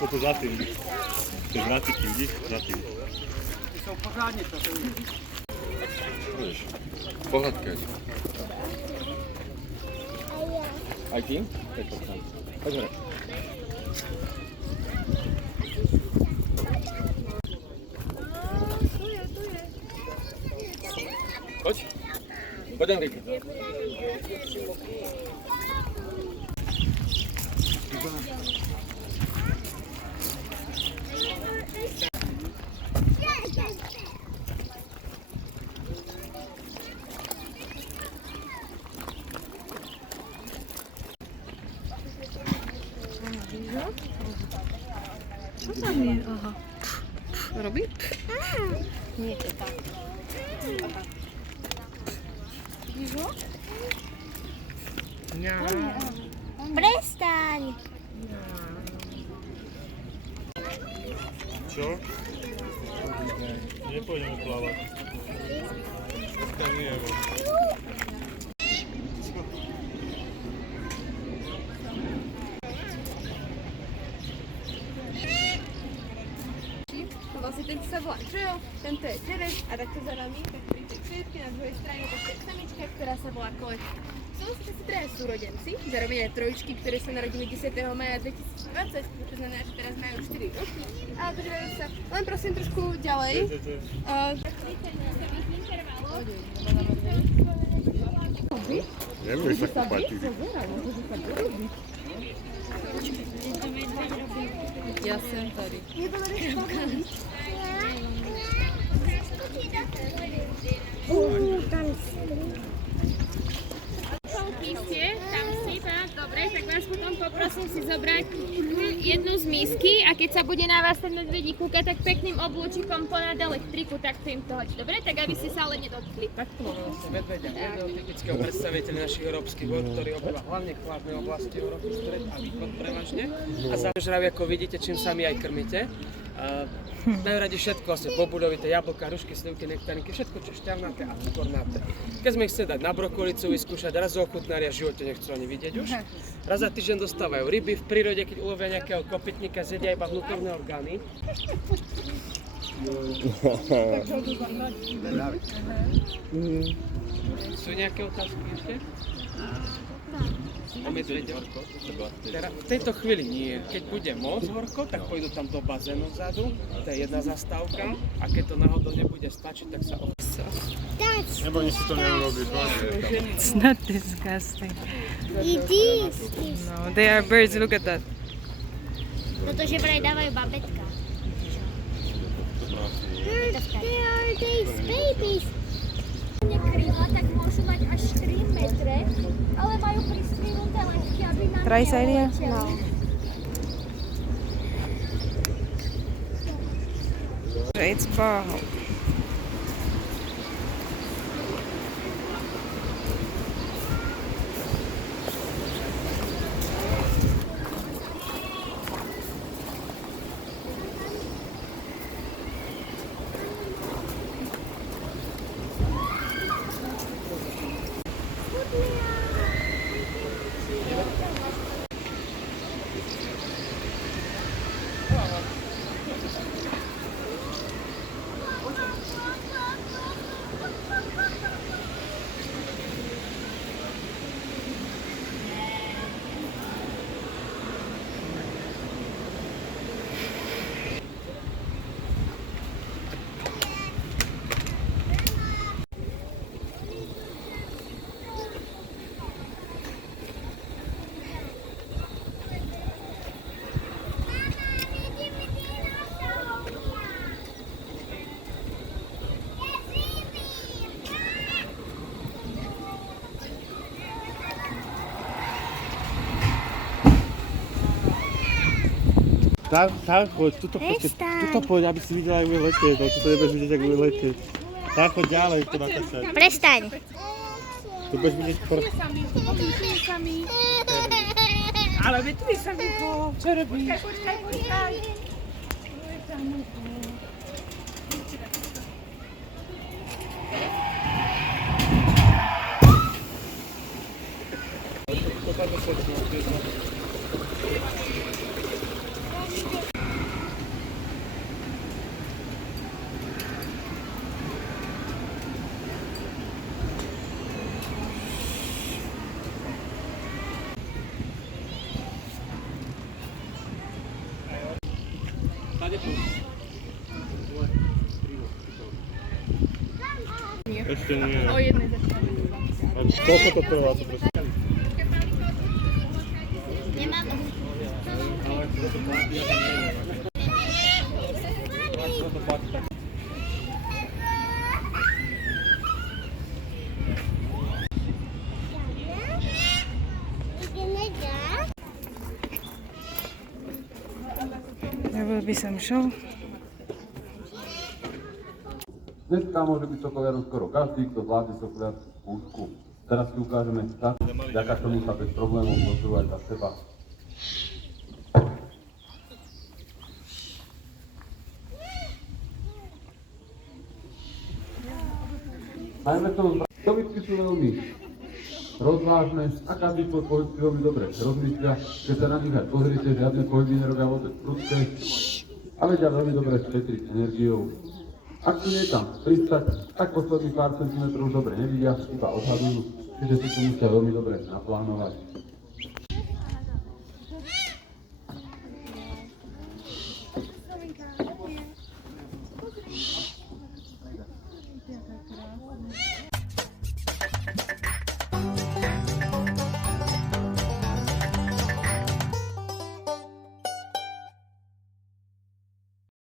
Toto za tým. To je vrátiky, vidíš? Za tým. Ty sú pořádne to. Budeš pohľadkať. Aj ty? Tak poď. Poď hore. Poď. Poď, Enrique. Čo tam je? Aha. Robí? Nie, to tak. Aha. Vidíš ho? Prestaň! Čo? Nepôjdeme plávať. Dneska nie. Vlastne ten sa volá Joe, tento je Jerez a takto za nami, tak pri tej kvietke na druhej strane tak je samička, ktorá sa volá Koľ. Sú vlastne si traja súrodenci, zároveň aj trojičky, ktoré sa narodili 10. maja 2020, čo znamená, že teraz majú 4 roky. A držajú sa len prosím trošku ďalej. Nebudeš sa kúpať. Ja som tady. Tam si, tak, dobre, tak vás potom poprosím si zobrať jednu z misky a keď sa bude na vás ten medvedík kúkať, tak pekným oblúčikom ponad elektriku, tak to im to hodí. Dobre, tak aby ste sa ale nedotkli. Tak to máme vlastne medvedia, jedného typického predstaviteľa našich európskych vod, ktorý obýva hlavne chladné oblasti Európy, stred a východ prevažne. A zážraví, ako vidíte, čím sami aj krmíte. Majú radi všetko, vlastne bobudovité, jablka, hrušky, slivky, nektarinky, všetko, čo šťavnaté a cukornaté. Keď sme ich chceli dať na brokolicu, vyskúšať, raz ochutnári a v živote nechcú ani vidieť už. Raz za týždeň dostávajú ryby v prírode, keď ulovia nejakého kopytníka, zjedia iba vnútorné orgány. Sú nejaké otázky ešte? O medvede horko? V tejto chvíli nie. Keď bude moc horko, tak pôjdu tam do bazénu vzadu. To je jedna zastávka. A keď to náhodou nebude stačiť, tak sa Nebo oni si to neurobí. It's not disgusting. It is. No, they are birds, look at that. Protože vraj dávajú babetka. They are these babies. Nekryla, tak môžu mať až 3 metre, ale majú pristrihnuté letky, aby na Try sa idea? No. It's baho. Tá, choď, tuto poď, aby si videla, ako bude letieť, ale tuto nebudeš vidieť, ako bude letieť. Tá, choď ďalej, to natáčať. Prestaň. Tu budeš vidieť Ale veď ty sa vyko, čo robíš? Počkaj. Ešte nie. O jednej začíname. A koľko to trvá? To proste? Nemám. Ja by som šel. Dneska môže byť sokoliarom skoro každý, kto zvládne sokoliar v kúsku. Teraz si ukážeme tak, vďaka tomu sa bez problémov posúvať za seba. Najmä to dobytky sú veľmi rozvážne a každý svoj pohyb si veľmi dobre rozmyslia, že sa na nich aj pozriete, žiadne pohyby nerobia vôbec prudké a vedia veľmi dobre šetriť energiou. Ak tu nie je tam pristať, tak posledných pár centimetrov dobre nevidia, iba odhadujú, čiže si to musia veľmi dobre naplánovať.